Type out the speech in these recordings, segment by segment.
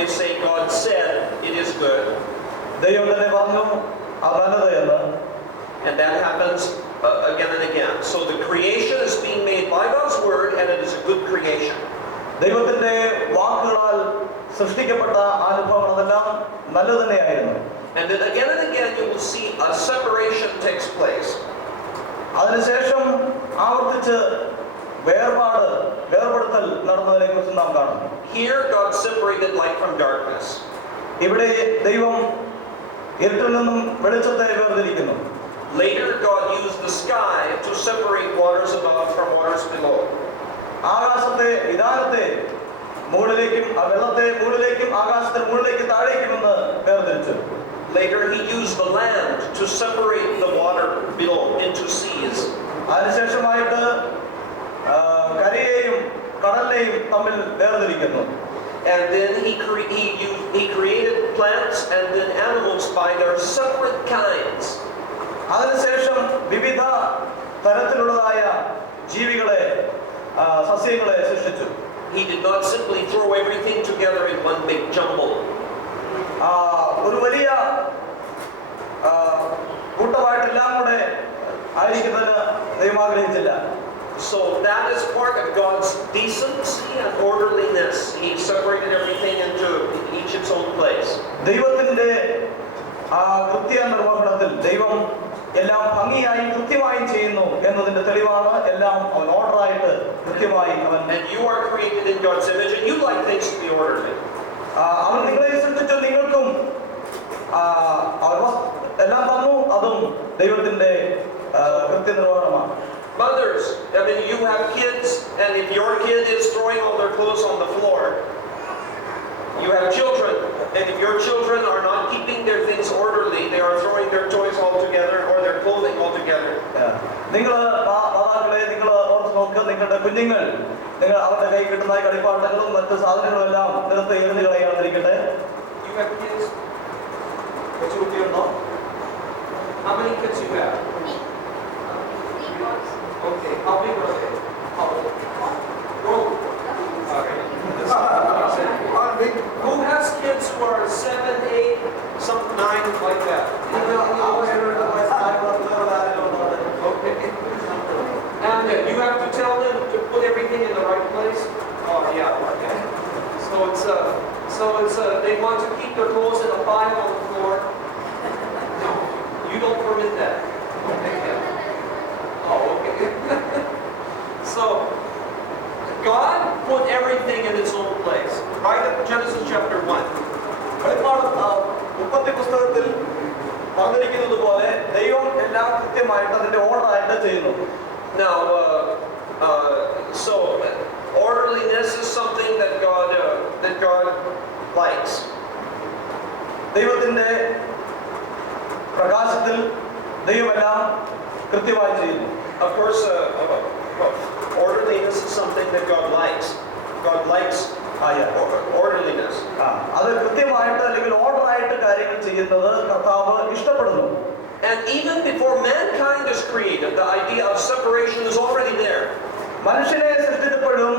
they say God said it is good. ദൈവം തന്നെ പറഞ്ഞു അത് നല്ലത് എന്ന്. And that happens again and again. So the creation is being made by God's word, and it is a good creation. ദൈവത്തിന്റെ വാക്കുകളാൽ സൃഷ്ടിക്കപ്പെട്ട അനുഭവങ്ങൾ അതെല്ലാം നല്ലത് തന്നെയായിരുന്നു. And then again and again you will see a separation takes place. അതിനുശേഷം ആവർത്തിച്ച് വേർപെടുത്തൽ നടന്നതിനെ കുറിച്ച് നാം കാണുന്നു. Here God separated light from darkness. ഇവിടെ ദൈവം ഇരുട്ടിൽ നിന്നും വെളിച്ചത്തെ വേർതിരിക്കുന്നു. Later God used the sky to separate waters above from waters below. ആകാശത്തെ വിധാനത്തെ മുകളിലേക്കും വെള്ളത്തെ മുകളിലേക്കും ആകാശത്തിന് മുകളിലേക്കും താഴേക്കുമെന്ന് വേർതിരിച്ചു. Later he used the land to separate the water below into seas. അതിനുശേഷമായിട്ട് കരയെയും കടലിനെയും തമ്മിൽ വേർതിരിക്കുന്നു. And then he created plants and then animals by their separate kinds. അതിനുശേഷം വിവിധ തരത്തിലുള്ളതായ ജീവികളെ സസ്യങ്ങളെ സൃഷ്ടിച്ചു. He did not simply throw everything together in one big jumble. ഒരു വലിയ കൂട്ടമായിട്ടെല്ലാം കൂടെ ആയിരിക്കുന്നതിന് ദൈവം ആഗ്രഹിച്ചില്ല. So that is part of God's decency and orderliness. He separated everything into each its own place. ദൈവത്തിന്റെ കൃത്യ നിർവഹണത്തിൽ ദൈവം എല്ലാം ഭംഗിയായും കൃത്യമായും ചെയ്യുന്നു എന്നതിന്റെ തെളിവാണ് എല്ലാം അവൻ ഓർഡറായിട്ട് കൃത്യമായി അവൻ. And you are created in God's image and you like things to be orderly. അവൻ നിങ്ങളെ സൃഷ്ടിച്ചു, നിങ്ങൾക്കും എല്ലാം തന്നു. അതും ദൈവത്തിന്റെ കൃത്യനിർവഹണമാണ്. Mothers, I mean, you have kids, and if your kid is throwing all their clothes on the floor, you have children, and if your children are not keeping their things orderly, they are throwing their toys all together or their clothing all together. നിങ്ങൾ മാതാക്കളെ നിങ്ങൾ ഓർത്ത് നോക്കുക, നിങ്ങളുടെ കുഞ്ഞുങ്ങൾ നിങ്ങൾ അവരുടെ കൈ കിട്ടുന്ന കളിപ്പാട്ടങ്ങളും മറ്റു സാധനങ്ങളും എല്ലാം നിലത്ത് എഴുതി കളയാതിരിക്കട്ടെ. You have kids? What's your kid know? How many kids you have? Okay, how big are they? How old? Okay. Who has kids who are 7, 8, some 9, like that? Okay. And you have to tell them to put everything in the right place? Oh, yeah, okay. So it's they want to keep their clothes in a pile on the floor. No, you don't permit that. Okay. Oh, okay. So, God put everything in its own place. Right at Genesis chapter 1. ഉൽപ്പത്തി പുസ്തകത്തിൽ പറഞ്ഞിരിക്കുന്നത് പോലെ ദൈവം എല്ലാം കൃത്യമായിട്ട് അതിന്റെ ഓർഡറായിട്ട് ചെയ്യുന്നു. Now, so orderliness is something that God likes. ദൈവത്തിന്റെ പ്രകാശത്തിൽ ദൈവമെല്ലാം കൃത്യമായി ചെയ്യുന്നു. Of course, orderliness is something that God likes. God likes orderliness. അത് കൃത്യമായിട്ട് അല്ലെങ്കിൽ ഓർഡറായിട്ട് കാര്യങ്ങൾ ചെയ്യുന്നത് കർത്താവ് ഇഷ്ടപ്പെടുന്നു. And even before mankind is created, the idea of separation is already there. മനുഷ്യനെ സൃഷ്ടിച്ചപ്പോഴും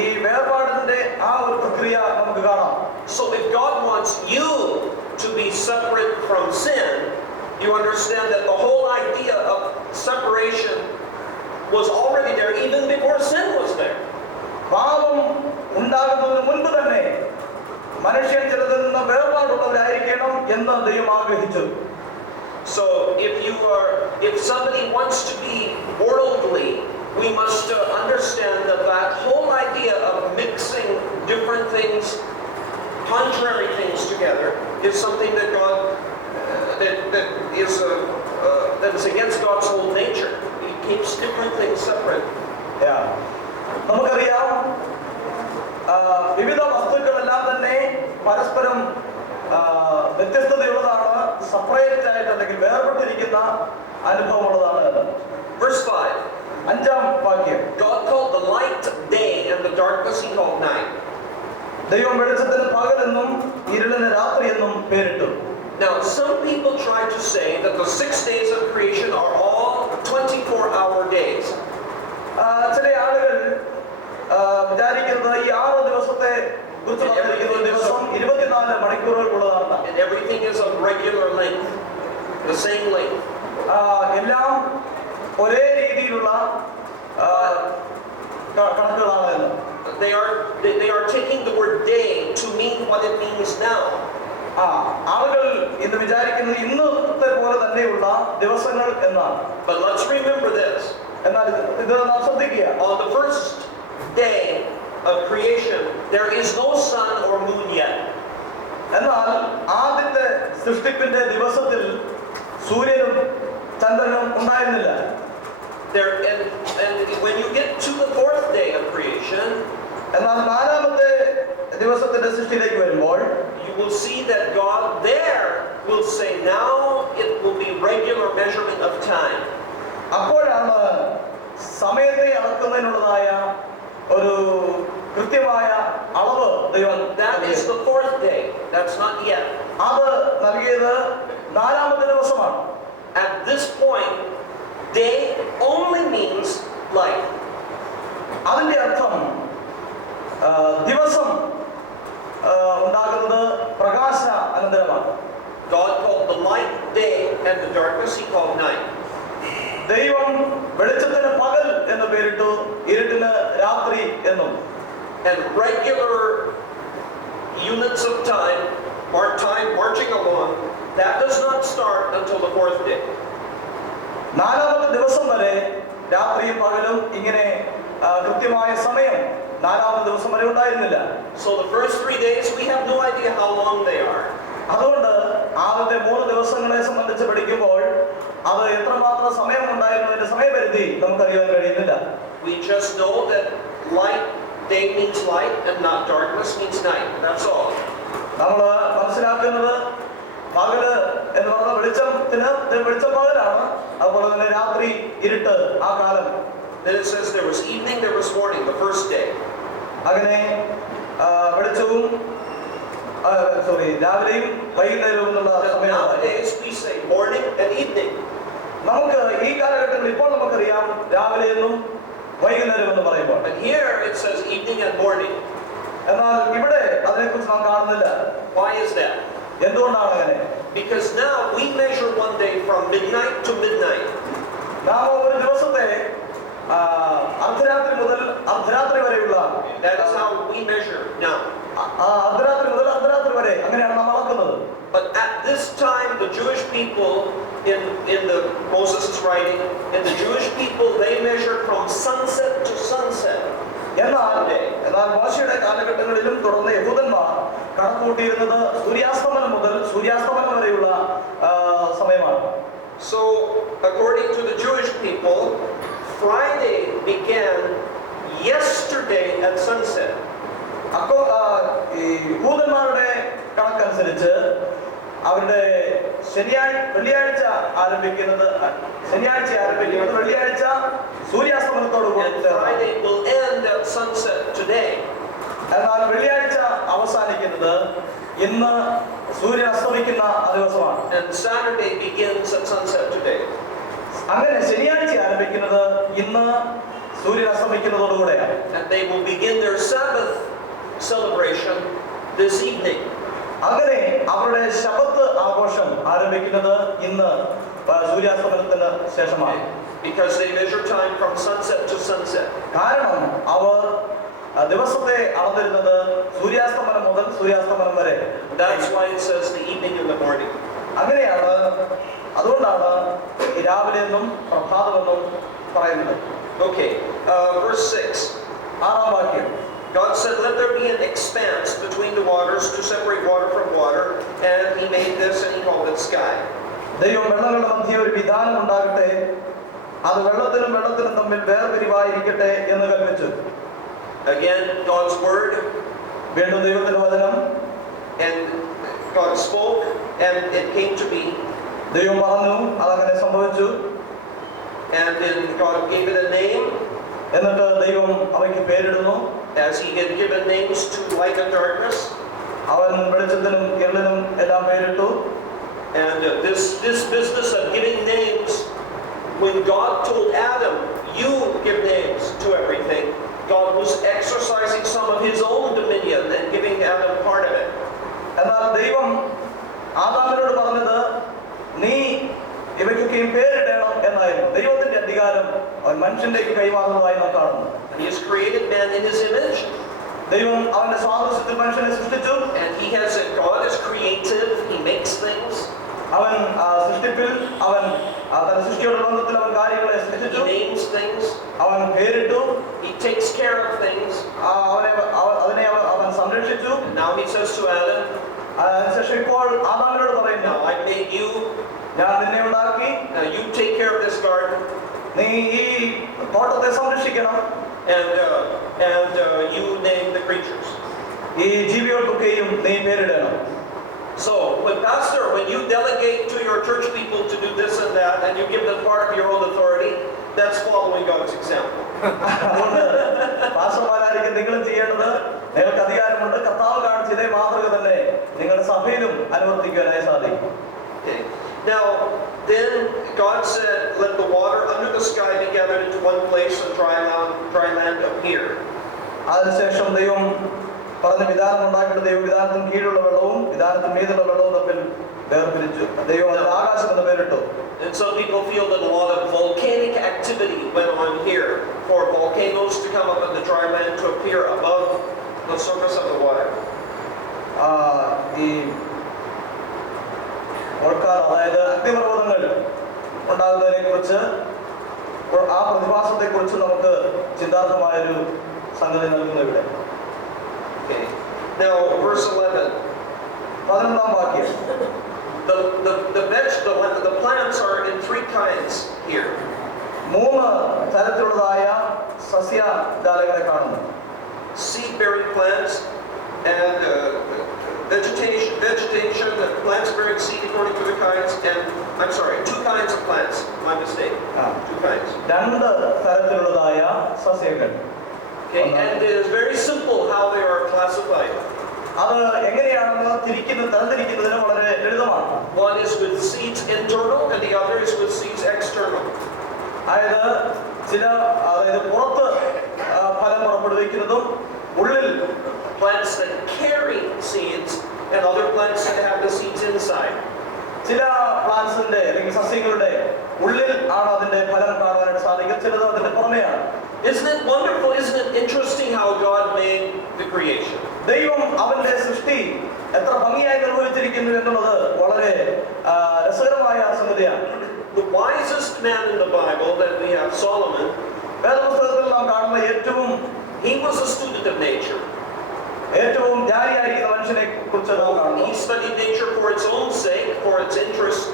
ഈ വേർപാടിന്റെ ഒരു പ്രക്രിയ നമുക്ക് കാണാം. So if God wants you to be separate from sin, you understand that the whole idea of separation was already there even before sin was there. പാപം ഉണ്ടാകുന്നതിന് മുൻപ് തന്നെ മനുഷ്യൻ ചിലതിൽ നിന്ന് വേർപാടുള്ളവരായിരിക്കണം എന്ന് ദൈവം ആഗ്രഹിച്ചു. So if somebody wants to be worldly, we must understand that whole idea of mixing different things, contrary things together, is something that God that is against God's whole nature. He keeps different things separate. നമുക്കറിയാം വിവിധ വസ്തുക്കളെല്ലാം തന്നെ പരസ്പരം വ്യത്യസ്തതയുള്ളതാണ്, separate ആയിട്ട് അല്ലെങ്കിൽ വേർപെട്ടിരിക്കുന്ന അനുഭവമുള്ളതാണ്. Verse 5. 5ാം വാക്യം. God called the light day and the darkness he called night. ദൈവം വെളിച്ചത്തിന് പകലെന്നും ഇരുളിന് രാത്രിയെന്നും പേരിട്ടു. Now some people try to say that the 6 days of creation are all 24-hour days. ചില ആളുകൾ വിചാരിക്കുന്നത് ഈ 6 ദിവസത്തെ കുറിച്ച് പറഞ്ഞിരിക്കുന്ന ഒരു ദിവസം 24 മണിക്കൂറുകൾ ഉള്ളതാണ്. And everything is of regular length, the same length. എല്ലാം ഒരേ രീതിയിലുള്ള കണക്കുകളാണ് എന്ന്. They are taking the word day to mean what it means now. ആളുകൾ ഇന്ന് വിചാരിക്കുന്നത് ഇന്നത്തെ പോലെ തന്നെയുള്ള ദിവസങ്ങൾ എന്നാണ്. But let's remember this. എന്നാൽ ഇത് നാം ശ്രദ്ധിക്കുക. On the first day of creation, there is no sun or moon yet. എന്നാൽ ആദ്യത്തെ സൃഷ്ടിപ്പിന്റെ ദിവസത്തിൽ സൂര്യനും ചന്ദ്രനും ഉണ്ടായിരുന്നില്ല. And when you get to the fourth day of creation, എന്നാൽ നാലാമത്തെ ദിവസത്തിന്റെ സൃഷ്ടിയിലേക്ക് വരുമ്പോൾ you will see that God there will say, now it will be regular measurement of time. അപ്പോഴാണ് സമയത്തെ അളക്കുന്നതിനുള്ളതായ ഒരു കൃത്യമായ അളവ് ദൈവം. That is the fourth day. That's not yet. അത് നൽകിയത് നാലാമത്തെ ദിവസമാണ്. At this point, day only means light. അതിന്റെ അർത്ഥം ദിവസം ഉണ്ടാകുന്നത് പ്രകാശ അനന്തരമാണ്. God called the light day and the darkness he called night. ദൈവം വെളിച്ചത്തിന് പകൽ എന്ന് പേരിട്ടു, ഇരുട്ടിന് രാത്രി എന്നും. And regular units of time, or time marching along, that does not start until the fourth day. നാലാമത്തെ ദിവസം വരെ രാത്രിയും പകലും ഇങ്ങനെ കൃത്യമായ സമയം നാലാമത്തെ ദിവസം വരെ ഉണ്ടായിരുന്നില്ല. So the first 3 days we have no idea how long they are. അതുകൊണ്ട് ആദ്യത്തെ 3 ദിവസങ്ങളെ സംബന്ധിച്ച് പഠിക്കുമ്പോൾ അത് എത്രമാത്രം സമയം ഉണ്ടായിരുന്നതിന്റെ സമയപരിധി നമുക്കറിയാൻ കഴിയുന്നില്ല. We just know that light day means light and not darkness means night. That's all. നമ്മൾ മനസ്സിലാക്കുന്നത് പകല് എന്ന് പറഞ്ഞ വെളിച്ചത്തിന് വെളിച്ചം പകലാണ്, അതുപോലെ തന്നെ രാത്രി ഇരുട്ട് ആ കാലം. Then it says there was evening, there was morning, the first day. അങ്ങനെ വെളിച്ചവും രാവിലെയും വൈകുന്നേരവും എന്നുള്ള സമയം. Nowadays we say morning and evening. നമുക്ക് ഈ കാലഘട്ടത്തിൽ ഇപ്പോൾ നമുക്കറിയാം രാവിലെ എന്നും വൈകുന്നേരം എന്ന് പറയുമ്പോൾ. And here it says evening and morning. എന്നാൽ ഇവിടെ അതിനെക്കുറിച്ച് നാം കാണുന്നില്ല. Why is that? എന്തുകൊണ്ടാണ് അങ്ങനെ? Because now we measure one day from midnight to midnight. നാം ഒരു ദിവസത്തെ അർദ്ധരാത്രി മുതൽ അർദ്ധരാത്രി വരെയുള്ള, That is how we measure now. അർദ്ധരാത്രി മുതൽ അർദ്ധരാത്രി വരെ അങ്ങനെയാണ് നാം അളക്കുന്നത്. But at this time, the Jewish people, in the Moses' writing, and the Jewish people, they measured from sunset to sunset. എന്നാൽ മോശയുടെ കാലഘട്ടങ്ങളിലും തുടർന്ന് യഹൂദന്മാർ കണക്കുകൂട്ടിയിരുന്നത് സൂര്യാസ്തമനം മുതൽ സൂര്യാസ്തമനം വരെയുള്ള സമയമാണ്. So, according to the Jewish people, Friday began yesterday at sunset. അപ്പോൾ ഈ യഹൂദന്മാരുടെ കണക്കനുസരിച്ച് അവരുടെ വെള്ളിയാഴ്ച ആരംഭിക്കുന്നത് വെള്ളിയാഴ്ച സൂര്യാസ്തമനത്തോട് കൂടി. Friday will end at sunset today. എന്നാൽ വെള്ളിയാഴ്ച അവസാനിക്കുന്നത് ഇന്ന് സൂര്യൻ അസ്തമിക്കുന്ന ദിവസമാണ്. And Saturday begins at sunset today. അങ്ങനെ ശനിയാഴ്ച ആരംഭിക്കുന്നത് ഇന്ന് സൂര്യൻ അസ്തമിക്കുന്നതോടുകൂടെയാണ്. And they will begin their Sabbath celebration this evening. അങ്ങനെ അവരുടെ ശബത്ത് ആഘോഷം ആരംഭിക്കുന്നത് ഇന്ന് സൂര്യാസ്തമനത്തിന് ശേഷമാണ്. Because they measure time from sunset to sunset. കാരണം അവർ ദിവസത്തെ അളന്നിരുന്നത് സൂര്യാസ്തമനം മുതൽ സൂര്യാസ്തമനം വരെ. That's why it says the evening and the morning. അങ്ങനെയാണ്, അതുകൊണ്ടാണ് രാവിലെ എന്നും പ്രഭാതമെന്നും പറയുന്നത്. Okay, verse 6. 6ാം വാക്യം. God said, let there be an expanse between the waters to separate water from water, and he made this and he called it sky. ദൈവം വെള്ളങ്ങളുടെ മധ്യേ ഒരു വിധാനം ഉണ്ടാകട്ടെ, അത് വെള്ളത്തിനും വെള്ളത്തിനും തമ്മിൽ വേർപിരിവായിരിക്കട്ടെ എന്ന് കൽപ്പിച്ചു. Again, God's word. വീണ്ടും ദൈവത്തിന്റെ വചനം. And God spoke and it came to be. ദൈവം പറഞ്ഞു, അതങ്ങനെ സംഭവിച്ചു. And then God gave it a name. എന്നിട്ട് ദൈവം അവയ്ക്ക് പേരിടുന്നു. As he had given names to light and darkness. അവൻ വെളിച്ചത്തിനും ഇരുളിനും എല്ലാം പേരിട്ടു. And this business of giving names, when God told Adam, you give names to everything, God was exercising some of his own dominion and giving അവനോട് പറഞ്ഞത് നീ ഇവയ്ക്കൊക്കെയും പേരിടണം എന്നായിരുന്നു. ദൈവത്തിന്റെ അധികാരം അവൻ മനുഷ്യനിലേക്ക് കൈമാറുന്നതായി നാം കാണുന്നു. He has created man in his image. ദൈവം അവന്റെ സാദൃശ്യത്തിൽ മനുഷ്യനെ സൃഷ്ടിച്ചു. And God is creative. He makes things. അവൻ സൃഷ്ടിപ്പിൽ അവൻ തന്റെ സൃഷ്ടിയുടെ ബന്ധത്തിൽ അവൻ കാര്യങ്ങളെ സൃഷ്ടിച്ചു. He names things. അവൻ പേരിട്ടു. He takes care of things. അതിനെ അവൻ സംരക്ഷിച്ചു. And now he says to Adam, അതിനുശേഷം ഇപ്പോൾ ആദാമിനോട് പറയുന്നു, now I made you. ഞാൻ നിന്നെ ഉണ്ടാക്കി. Now you take care of this garden. നീ ഈ തോട്ടത്തെ സംരക്ഷിക്കണം. And you name the creatures. ഈ ജീവികൾക്കൊക്കെയും നീ പേരിടണം. So, when you delegate to your church people to do this and that, and you give them part of your own authority, that's following God's example. അതുകൊണ്ട് പാസ്റ്റർമാരായിരിക്കും നിങ്ങളും ചെയ്യേണ്ടത്, നിങ്ങൾക്ക് അധികാരമുണ്ട്, കർത്താവ് കാണിച്ച ഇതേ മാതൃക തന്നെ നിങ്ങളുടെ സഭയിലും അനുവർത്തിക്കുവാനായി സാധിക്കും. Okay. Now, then God said, let the water under the sky be gathered into one place and dry land appear. അതിനുശേഷം ദൈവം പറഞ്ഞ വിധാനം ഉണ്ടാക്കിയിട്ട് ദൈവം വിധാനത്തിന് കീഴിലുള്ള വെള്ളവും വിധാനത്തിന് മീതുള്ള വെള്ളവും തമ്മിൽ വേർതിരിച്ചു. ദൈവം ആകാശം എന്ന് പേരിട്ടു. And some people feel that a lot of volcanic activity went on here for volcanoes to come up and the dry land to appear above the surface of the water. ഈ അതായത് അഗ്നിപർവ്വതങ്ങൾ ഉണ്ടാകുന്നതിനെ കുറിച്ച് ആ പ്രതിഭാസത്തെ കുറിച്ച് നമുക്ക് ചിന്താർഹമായൊരു സംഗതി നൽകുന്നു ഇവിടെ. Okay. Now, verse 11. 11ാം വാക്യം. The plants are in three kinds here. 3 തരത്തിലുള്ളതായ സസ്യജാലങ്ങളെ കാണുന്നു. Seed-bearing plants and vegetation, the plants bearing seed according to the kinds, and I'm sorry, 2 kinds of plants. My mistake. 2 kinds. 2 തരത്തിലുള്ളതായ സസ്യങ്ങൾ. Okay, and it is very simple how they are classified. അത് എങ്ങനെയാണെന്ന് തരംതിരിക്കുന്നതിന് വളരെ ലളിതമാണ്. One is with seeds internal and the other is with seeds external. അതായത് പുറത്ത് ഫലം പുറപ്പെടുവിക്കുന്നതും ഉള്ളിൽ plants that carry seeds and other plants that have the seeds inside. ചില പ്ലാന്റ്സിന്റെ അല്ലെങ്കിൽ സസ്യങ്ങളുടെ ഉള്ളിൽ ആണ് അതിന്റെ ഫലം കാണാനായിട്ട് സാധിക്കും, ചിലത് അതിന്റെ പുറമെയാണ്. Isn't it wonderful? Isn't it interesting how God made the creation? ദൈവം അവന്റെ സൃഷ്ടി എത്ര ഭംഗിയായി നിർവഹിച്ചിരിക്കുന്നു എന്നുള്ളത് വളരെ രസകരമായ സംഗതിയാണ്. The wisest man in the Bible that we have, Solomon, വേദപുസ്തകത്തിൽ നാം കാണുന്ന he was a student of nature. ഏറ്റവും ജ്ഞാനിയായിരിക്കുന്ന മനുഷ്യനെ കുറിച്ച് നാം കാണുന്നു. He studied nature for its own sake, for its interest.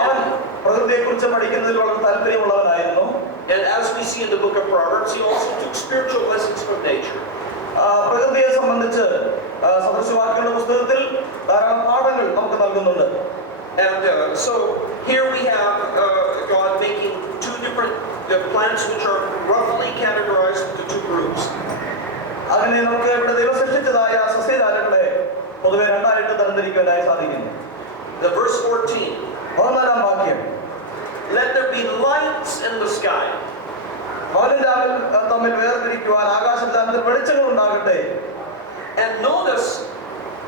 അവൻ പ്രകൃതിയെ കുറിച്ച് പഠിക്കുന്നതിൽ വളരെ താല്പര്യമുള്ളവനായിരുന്നു. And as we see in the book of Proverbs, he also took spiritual lessons from nature. പ്രകൃതിയെ സംബന്ധിച്ച് സദൃശവാക്യങ്ങളുടെ പുസ്തകത്തിൽ ധാരാളം പാഠങ്ങൾ നമുക്ക് നൽകുന്നുണ്ട്. And so here we have God making 2 different plants which are roughly categorized into 2 groups. അങ്ങനെ നമുക്ക് ഇവിടെ ദൈവം സൃഷ്ടിച്ചതായ സസ്യജാലങ്ങളെ പൊതുവെ 2ആയിട്ട് തരംതിരിക്കുവാനായി സാധിക്കുന്നു. The verse 14. 14ാം വാക്യം. Let there be lights in the sky. പകലും തമ്മിൽ വേർതിരിക്കുവാൻ ആകാശത്തിൽ വെളിച്ചങ്ങൾ ഉണ്ടാകട്ടെ. And notice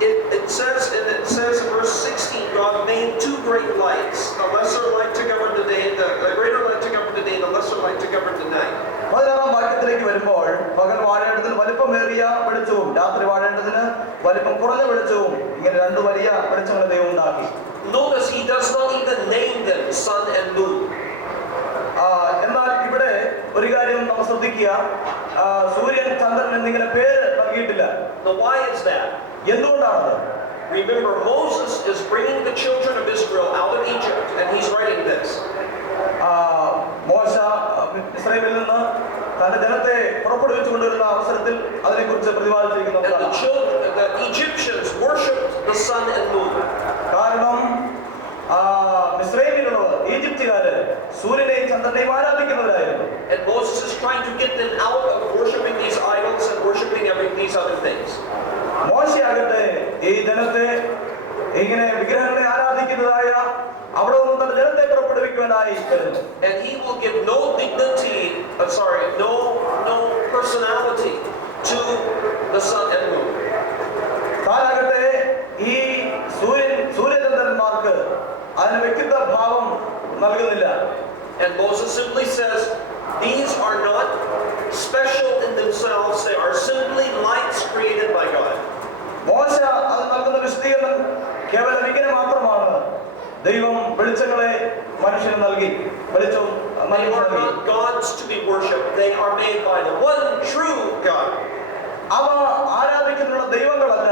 it says in verse 16, God made 2 great lights, the lesser light to govern the day, the greater light to govern the day, the lesser light to govern the night. 16ാം വാക്യത്തിലേക്ക് വരുമ്പോൾ പകൽ വാഴേണ്ടതിന് വലിപ്പമേറിയ വെളിച്ചവും രാത്രി വാഴേണ്ടതിന് വലിപ്പം കുറഞ്ഞ വെളിച്ചവും, ഇങ്ങനെ 2 വലിയ വെളിച്ചങ്ങളെ ദൈവം ഉണ്ടാക്കി. Notice he does not even name them sun and moon. എന്നാൽ ഇവിടെ ഒരു കാര്യം നമ്മൾ ശ്രദ്ധിക്കുക, സൂര്യൻ ചന്ദ്രൻ എന്നിങ്ങനെ പേര് നൽകിയിട്ടില്ല. Now why is that? എന്തുകൊണ്ടാണത്? Remember, Moses is bringing the children of Israel out of Egypt, and he's writing this. മോശ ഇസ്രായേലിൽ നിന്ന് തന്റെ ജനത്തെ പുറപ്പെടുവിച്ചു കൊണ്ടുവരുന്ന അവസരത്തിൽ അതിനെക്കുറിച്ച് പ്രതിപാദിച്ചിരിക്കുന്നു. The Egyptians worshipped the sun and moon. കാരണം ഇസ്രായേലിലുള്ളവർ ഈജിപ്തുകാര് സൂര്യനെയും ചന്ദ്രനെയും ആരാധിക്കുന്നവരായിരുന്നു. And Moses is trying to get them out of worshiping these idols and worshiping these other things. മോശയാകട്ടെ ഈ ജനത്തെ ഇങ്ങനെ വിഗ്രഹങ്ങളെ ആരാധിക്കുന്നതായ അവിടെ നിന്ന് തന്റെ ജനത്തെ പുറപ്പെടുവിക്കുവാനായി വരുന്നു. And he will give no dignity, no personality to the sun and moon. താനാകട്ടെ ഈ സൂര്യചന്ദ്രന്മാർക്ക് നൽകുന്നില്ല. And Moses simply says, these are not special in themselves, they are simply lights created by God. മോശ അത് നൽകുന്ന വിശദീകരണം കേവലം ഇങ്ങനെ മാത്രമാണ്: ദൈവം വെളിച്ചങ്ങളെ മനുഷ്യന് നൽകി, വെളിച്ചം They are not gods to be worshipped, they are made by the one true God. അവ ആരാധിക്കുന്ന ദൈവങ്ങളല്ല,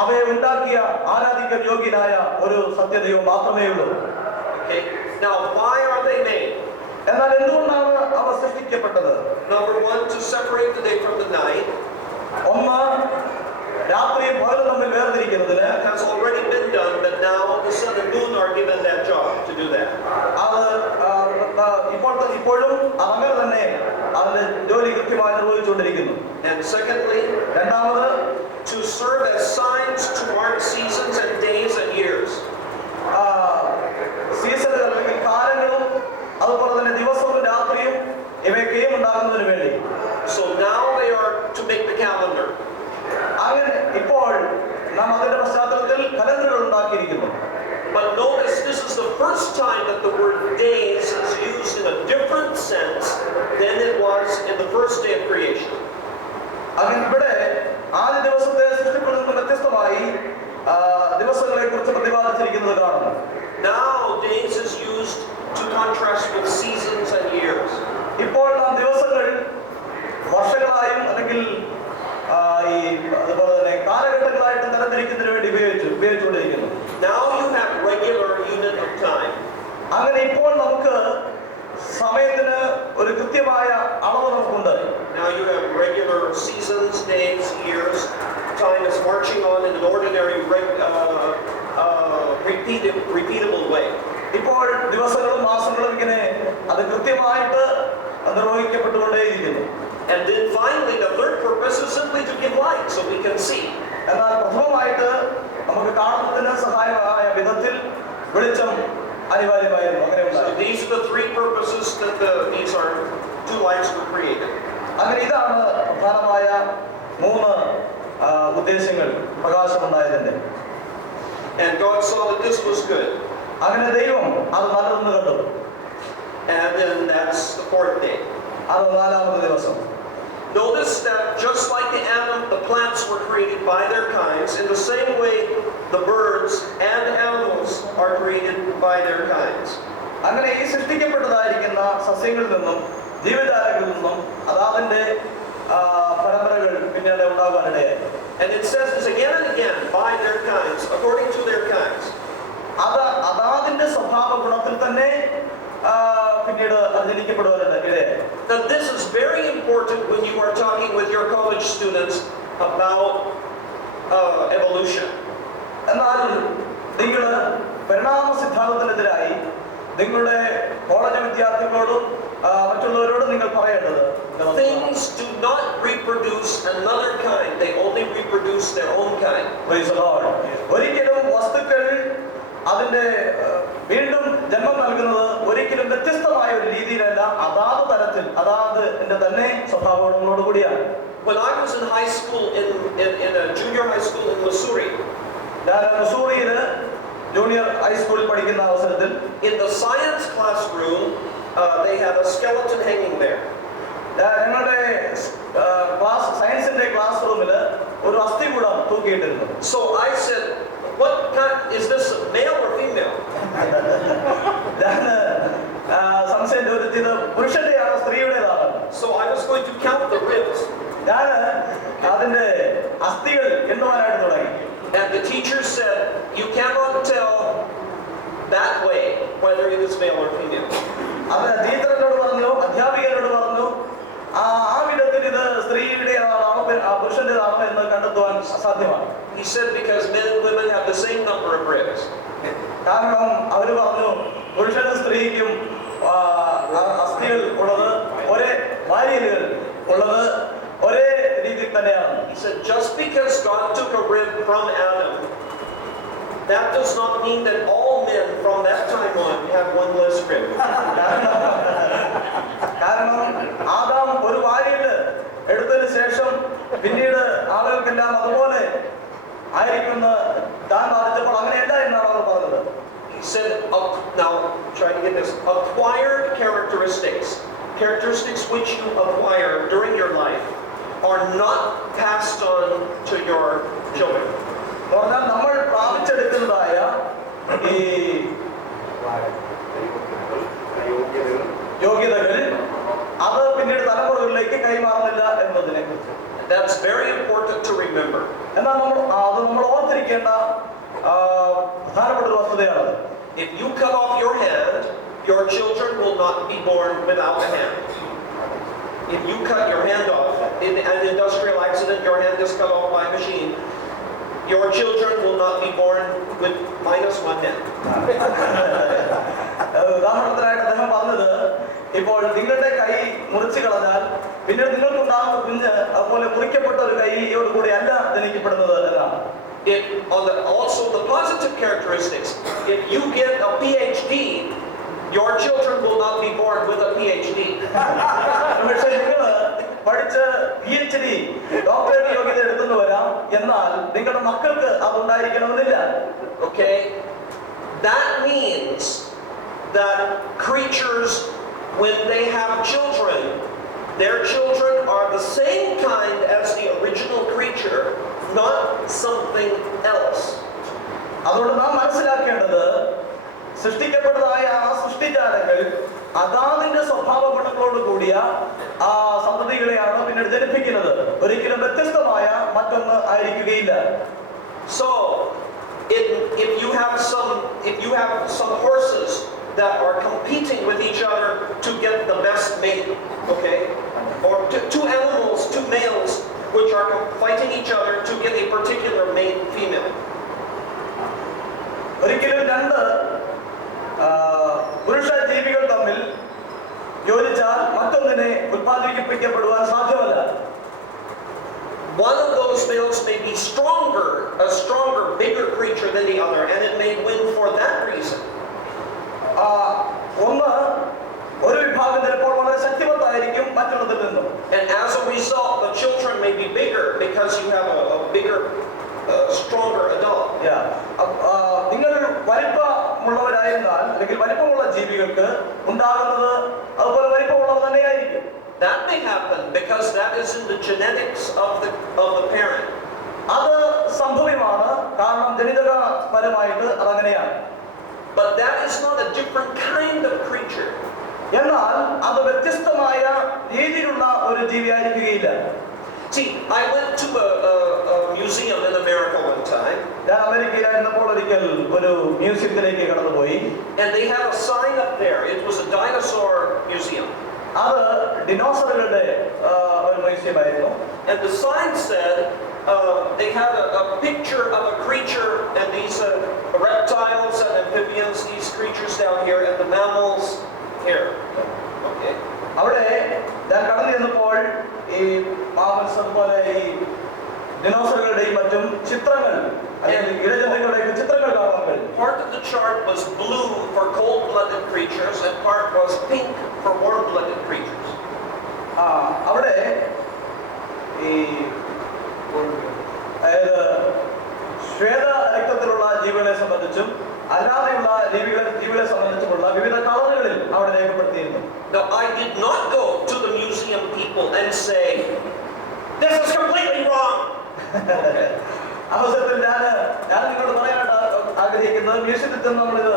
അവയെ ഉണ്ടാക്കിയ ആരാധിക്കാൻ യോഗ്യനായ ഒരു സത്യദൈവം മാത്രമേ ഉള്ളൂ. Okay, now why are they made? എന്നാൽ എന്തുകൊണ്ടാണ് അവ സൃഷ്ടിക്കപ്പെട്ടത്? Number one, to separate the day from the night. ഒന്ന്, രാത്രിയും പകലും തമ്മിൽ വേർതിരിക്കുന്നതിന്. That has already been done, but now the sun and moon are given that job to do that. ഇപ്പോഴും അങ്ങനെ തന്നെ അതിന്റെ ജോലി കൃത്യമായി നിർവഹിച്ചുകൊണ്ടിരിക്കുന്നു. And secondly, രണ്ടാമത്, to serve as signs to mark seasons and days and years. സീസണുകൾ അല്ലെങ്കിൽ കാലങ്ങളും അതുപോലെ തന്നെ ദിവസവും രാത്രിയും ഇവയൊക്കെയും ഉണ്ടാകുന്നതിന് വേണ്ടി. So now they are to make the calendar. അങ്ങനെ ഇപ്പോൾ നാം അതിന്റെ പശ്ചാത്തലത്തിൽ കലണ്ടറുകൾ ഉണ്ടാക്കിയിരിക്കുന്നു. But notice this is the first time that the word days is used in a different sense than it was in the first day of creation. അങ്ങനെ ഇവിടെ ആദ്യ ദിവസത്തെ സൃഷ്ടിപ്പെടുന്ന വ്യത്യസ്തമായി ദിവസങ്ങളെ കുറിച്ച് പ്രതിപാദിച്ചിരിക്കുന്നത് കാണുന്നു. Now days is used to contrast with seasons and years. ഇപ്പോൾ നാം ദിവസങ്ങൾ വർഷങ്ങളായും അല്ലെങ്കിൽ ഈ അതുപോലെ തന്നെ കാലഘട്ടങ്ങളായിട്ട് തരംതിരിക്കുന്നതിന് വേണ്ടി ഉപയോഗിച്ചുകൊണ്ടിരിക്കുന്നു. Now you have regular unit of time. അങ്ങനെ ഇപ്പോൾ നമുക്ക് സമയത്തിന് ഒരു കൃത്യമായ അളവ് നമുക്കുണ്ട്. Now you have regular seasons, days, years. Time is marching on in an ordinary, repeatable way. ഇപ്പോൾ ദിവസങ്ങളും മാസങ്ങളും ഇങ്ങനെ അത് കൃത്യമായിട്ട് നിർവഹിക്കപ്പെട്ടുകൊണ്ടേയിരിക്കുന്നു. And then finally, the third purpose is simply to give light so we can see. എന്നാൽ പ്രഥമമായിട്ട് നമുക്ക് കാണുന്നതിന് സഹായമായ വിധത്തിൽ വെളിച്ചം അനിവാര്യമായിരുന്നു. So these are the three purposes that these are two lights were created. അങ്ങനെ ഇതാണ് പ്രധാനമായ മൂന്ന് ഉദ്ദേശങ്ങൾ പ്രകാശമുണ്ടായതിന്റെ. And God saw that this was good. അങ്ങനെ ദൈവം അത് നല്ലതെന്ന് കണ്ടു. And then that's the fourth day. അത് നാലാമത്തെ ദിവസം. Notice that just like the plants were created by their kinds, in the same way the birds and animals are created by their kinds. അങ്ങനെ ഈ സൃഷ്ടിക്കപ്പെട്ടതായിരിക്കുന്ന സസ്യങ്ങളിൽ നിന്നും ജീവജാലങ്ങളിൽ നിന്നും അതാതിന്റെ പരമ്പരകൾ പിന്നീട് ഉണ്ടാകാനിടയായി. And it says this again and again, by their kinds, according to their kinds. അത് അതാതിന്റെ സ്വഭാവ ഗുണത്തിൽ തന്നെ പിന്നീട് ജനിക്കപ്പെടുവാനുണ്ട് ഇടയായി. Now this is very important when you are talking with your college students about evolution. എന്നാൽ നിങ്ങൾ പരിണാമ സിദ്ധാന്തത്തിനെതിരായി നിങ്ങളുടെ കോളേജ് വിദ്യാർത്ഥികളോടും മറ്റുള്ളവരോടും നിങ്ങൾ പറയേണ്ടത്, things do not reproduce another kind, they only reproduce their own kind. Praise the Lord. ഒരിക്കലും വസ്തുക്കൾ അതിന്റെ വീണ്ടും ജന്മം നൽകുന്നത് ഒരിക്കലും വ്യത്യസ്തമായ ഒരു രീതിയിലല്ല, അതാത് തരത്തിൽ അതാതിന്റെ തന്നെ സ്വഭാവങ്ങളോട് കൂടിയാണ്. When I was in high school in a junior high school in Missouri, ഞാൻ മിസൂറിയില് ജൂനിയർ ഹൈസ്കൂളിൽ പഠിക്കുന്ന അവസരത്തിൽ in the science classroom they had a skeleton hanging there. ഞങ്ങളുടെ സയൻസിന്റെ ക്ലാസ് റൂമില് ഒരു അസ്ഥികൂടം തൂക്കിയിട്ടിരുന്നു. So I said, what kind is this, male or female? ഞാൻ സംശയം ചോദിച്ചത് പുരുഷന്റെയാണോ സ്ത്രീയുടേതാണോ. So I was going to count the ribs. ഞാൻ അതിന്റെ അസ്ഥികൾ എണ്ണുവാനായിട്ട് തുടങ്ങി. And the teacher said, you cannot tell that way whether it is male or female. അത് ടീച്ചറിനോട് പറഞ്ഞു, അധ്യാപികരോട് പറഞ്ഞു, ആ വിധത്തിൽ ഇത് സ്ത്രീയുടേതാണോ പുരുഷന്റേതാണോ എന്ന് കണ്ടെത്തുവാൻ അസാധ്യമാണ്. He said because men and women have the same number of ribs. കാരണം അവര് പറഞ്ഞു പുരുഷനും സ്ത്രീക്കും അസ്ഥികൾ ഉള്ളത് ഒരേ വാരിയലുകൾ ഉള്ളത് ഒരേ രീതിയിൽ തന്നെയാണ്. He said just because God took a rib from Adam, that does not mean that all men from that time on have one less rib. കാരണം ആദാം ഒരു വാരിയല് എടുത്തതിന് ശേഷം പിന്നീട് ആളുകൾക്കെല്ലാം അതുപോലെ ആയിരിക്കുന്ന താൻ ബാധിച്ചപ്പോൾ അങ്ങനെയല്ല എന്നാണ് അവർ പറഞ്ഞത്. He said, now try to get this, acquired characteristics, characteristics which you acquire during your life, are not passed on to your children. പറഞ്ഞാൽ നമ്മൾ പ്രാപിച്ചെടുക്കുന്നതായ ഈ യോഗ്യതകൾ അത് പിന്നീട് തലമുറകളിലേക്ക് കൈമാറുന്നില്ല എന്നതിനെ കുറിച്ച്. That's very important to remember. എന്നാൽ നമ്മൾ ഓർത്തിരിക്കേണ്ട പ്രധാനപ്പെട്ട ഒരു വസ്തുതയാണ്. If you cut off your hand, your children will not be born without a hand. If you cut your hand off in an industrial accident, your hand is cut off by a machine, your children will not be born with -1 hand. ഉദാഹരണത്തിനായിട്ട് അദ്ദേഹം പറഞ്ഞത്, ഇപ്പോൾ നിങ്ങളുടെ കൈ മുറിച്ചു കളഞ്ഞാൽ പിന്നീട് നിങ്ങൾക്കുണ്ടാകുന്ന കുഞ്ഞ് അതുപോലെ മുറിക്കപ്പെട്ട ഒരു കൈയോട് കൂടി അല്ല ജനിക്കപ്പെടുന്നത് എന്നാണ്. Also the positive characteristics, if you get a PhD, your children will not be born with a PhD. പക്ഷേ നിങ്ങൾ പഠിച്ച് PhD ഡോക്ടറേറ്റ് യോഗ്യത എടുത്തു വരാം, എന്നാൽ നിങ്ങളുടെ മക്കൾക്ക് അതുണ്ടായിരിക്കണമെന്നില്ല. Okay, that means that creatures, when they have children, their children are the same kind as the original creature, not something else. അതുകൊണ്ട് നാം മനസ്സിലാക്കേണ്ടത്, സൃഷ്ടിക്കപ്പെട്ടതായ ആ സൃഷ്ടിജാലങ്ങൾ അതാതിന്റെ സ്വഭാവ ഗുണങ്ങളോട് കൂടിയ ആ സന്തതികളെയാണ് പിന്നീട് ജനിപ്പിക്കുന്നത്. ഒരിക്കലും വ്യത്യസ്തമായ മറ്റൊന്ന് ആയിരിക്കുകയില്ല. So if you have some horses that are competing with each other to get the best mate, okay, or two animals, two males which are fighting each other to get a particular mate female. ഒരിക്കലും രണ്ട് പുരുഷ ജീവികൾ തമ്മിൽ യോജിച്ചാൽ മറ്റൊന്നിനെ ഉത്പാദിപ്പിക്കപ്പെടുവാൻ സാധ്യമല്ല. One of those males may be a stronger, bigger creature than the other, and it may win for that reason. ഒന്ന് ഒരു വിഭാഗം ചിലപ്പോൾ വളരെ ശക്തിമത്തായിരിക്കും മറ്റൊന്നതിൽ നിന്നും. And as a result, the children may be bigger because you have a bigger, stronger adult. നിങ്ങൾ വലിപ്പമുള്ളവരായിരുന്നാൽ അല്ലെങ്കിൽ വലിപ്പമുള്ള ജീവികൾക്ക് ഉണ്ടാകുന്നത് അതുപോലെ വലിപ്പമുള്ളവ തന്നെയായിരിക്കും. That may happen because that is in the genetics of the parent. അത് സംഭവ്യമാണ്, കാരണം ജനിതകപരമായിട്ട് അതങ്ങനെയാണ്. But that is not a different kind of creature. എന്നാൽ അത് വ്യത്യസ്തമായ രീതിയിലുള്ള ഒരു ജീവിയായിരിക്കുകയില്ല. See, I went to a museum in America one time. ഞാൻ അമേരിക്കയിലായിരുന്നപ്പോൾ ഒരിക്കൽ ഒരു മ്യൂസിയത്തിലേക്ക് കടന്നുപോയി. And they had a sign up there. It was a dinosaur museum. അത് ഡിനോസറുകളുടെ ഒരു മ്യൂസിയമായിരുന്നു. And the sign said they had a picture of a creature, and these reptiles and amphibians, these creatures down here, and the mammals here. Okay. അവിടെ ഞാൻ കടന്നു ചെന്നപ്പോൾ ഈ mammals അതുപോലെ ഈ ഡിനോസറുകളുടെയും മറ്റും ചിത്രങ്ങൾ അല്ലെങ്കിൽ ഇഴജന്തുക്കളുടെയും ചിത്രങ്ങൾ കാണാൻ കഴിയും. Part of the chart was blue for cold-blooded creatures, and part was pink for warm-blooded creatures. അവിടെ ഈ അതായത് ശ്വേത രക്തത്തിലുള്ള ജീവികളെ സംബന്ധിച്ചും അല്ലാതെയുള്ള ജീവികളെ സംബന്ധിച്ചുമുള്ള വിവിധ കളറുകളിൽ അവിടെ രേഖപ്പെടുത്തിയിരുന്നു. Now, I did not go to the museum people and say, "This is completely wrong." അവസരത്തിൽ ഞാൻ നിങ്ങളോട് പറയാനായിട്ട് ആഗ്രഹിക്കുന്നത്, മ്യൂസിയത്തിൽ നമ്മൾ ഇത്